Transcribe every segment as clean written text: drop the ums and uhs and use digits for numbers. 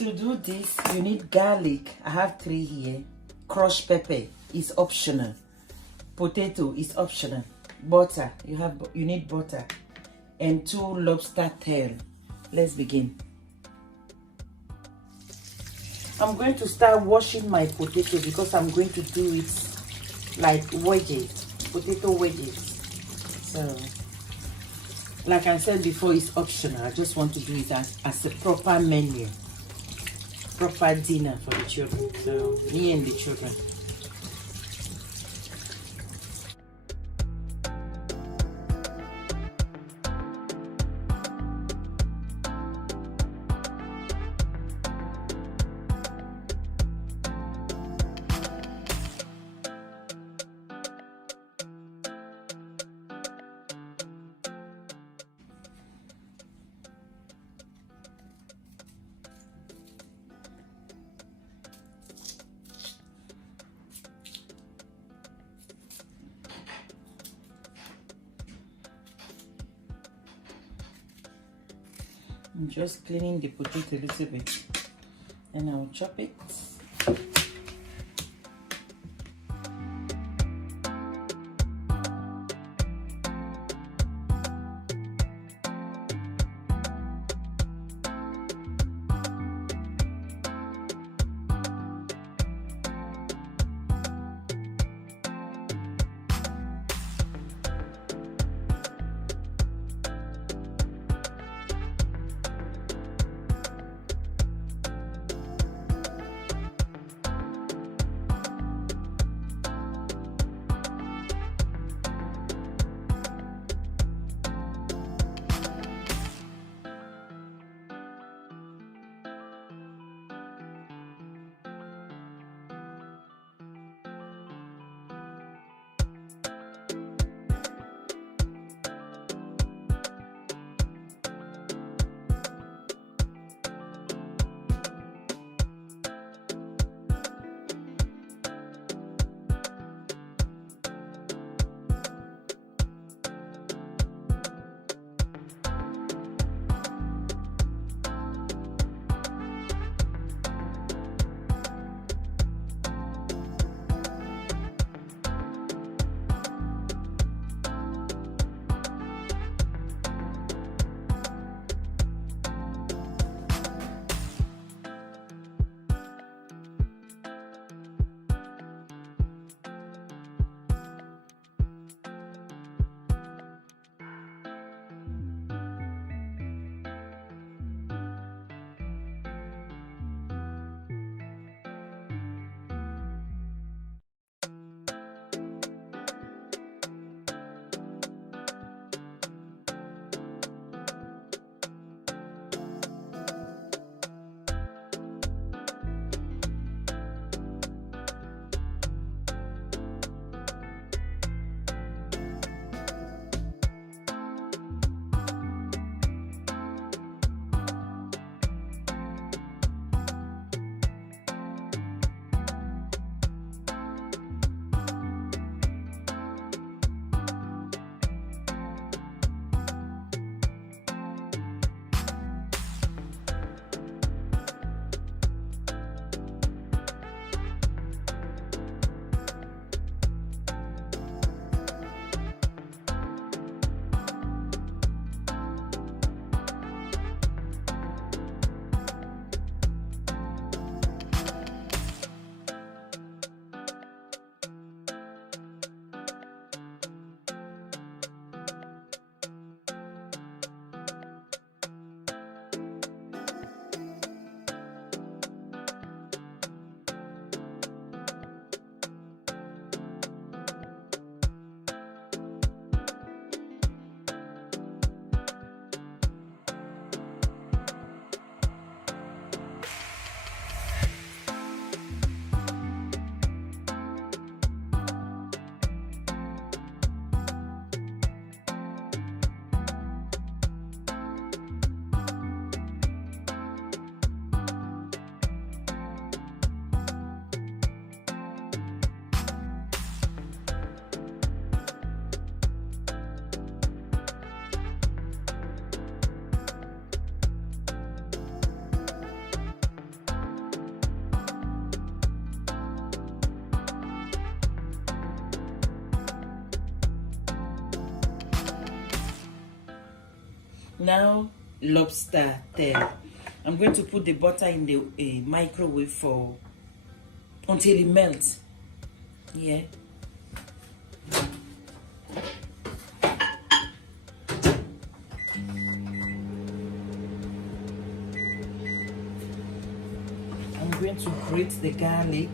To do this, you need garlic. I have 3 here. Crushed pepper is optional. Potato is optional. Butter, you need butter. And 2 lobster tail. Let's begin. I'm going to start washing my potato because I'm going to do it like wedges, potato wedges. So, like I said before, it's optional. I just want to do it as a proper menu, proper dinner for the children. So, me and the children. I'm just cleaning the potato a little bit, and I'll chop it. Now lobster tail. I'm going to put the butter in the microwave for until it melts. Yeah. I'm going to grate the garlic.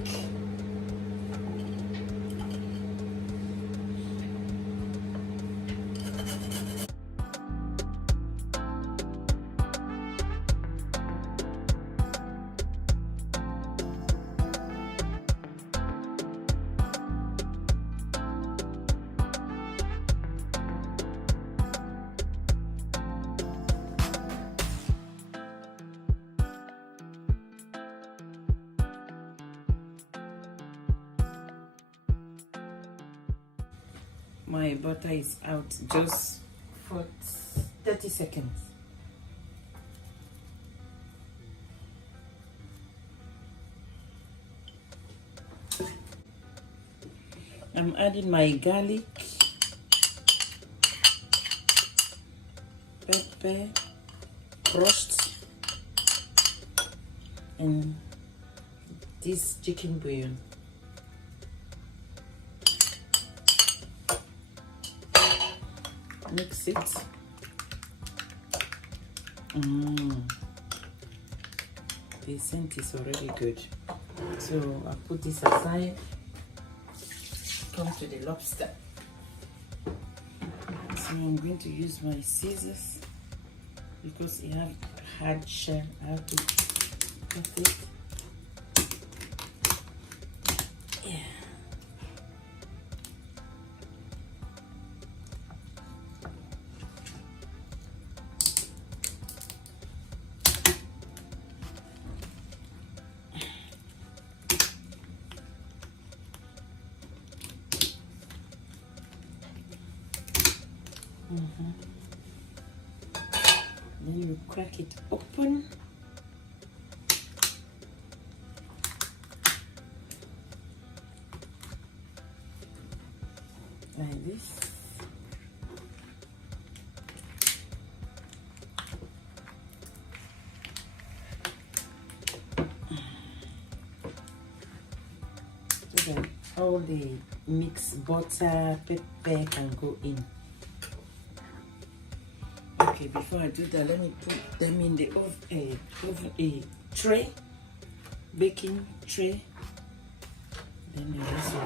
My butter is out just for 30 seconds. I'm adding my garlic, pepper, crushed, and this chicken bouillon. Mix it. The scent is already good. So I'll put this aside. Come to the lobster. So I'm going to use my scissors because it have hard shell. I have to cut it. Yeah. Then you crack it open. Like this. So that all the mixed butter, pepper can go in. Okay, before I do that, let me put them in the oven, tray, baking tray. Then I also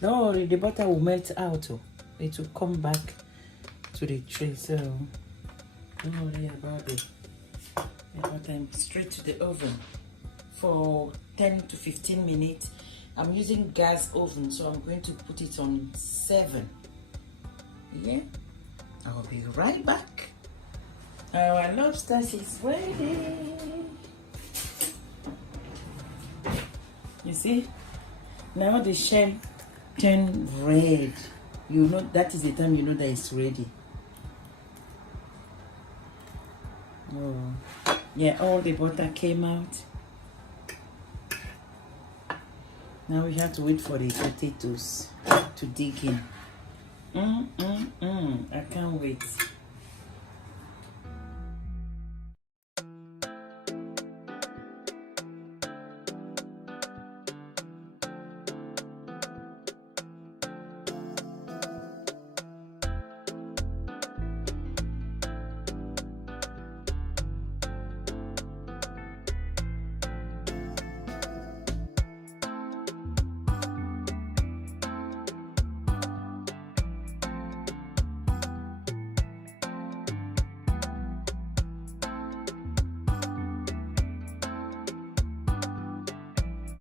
don't worry, the butter will melt out. It will come back to the tray, so don't worry about it. The butter straight to the oven for 10 to 15 minutes. I'm using gas oven, so I'm going to put it on 7. Yeah, I'll be right back. Our lobster is ready. You see, now the shell turn red. You know that is the time you know that it's ready. Oh, yeah, all the butter came out. Now we have to wait for the potatoes to dig in. I can't wait.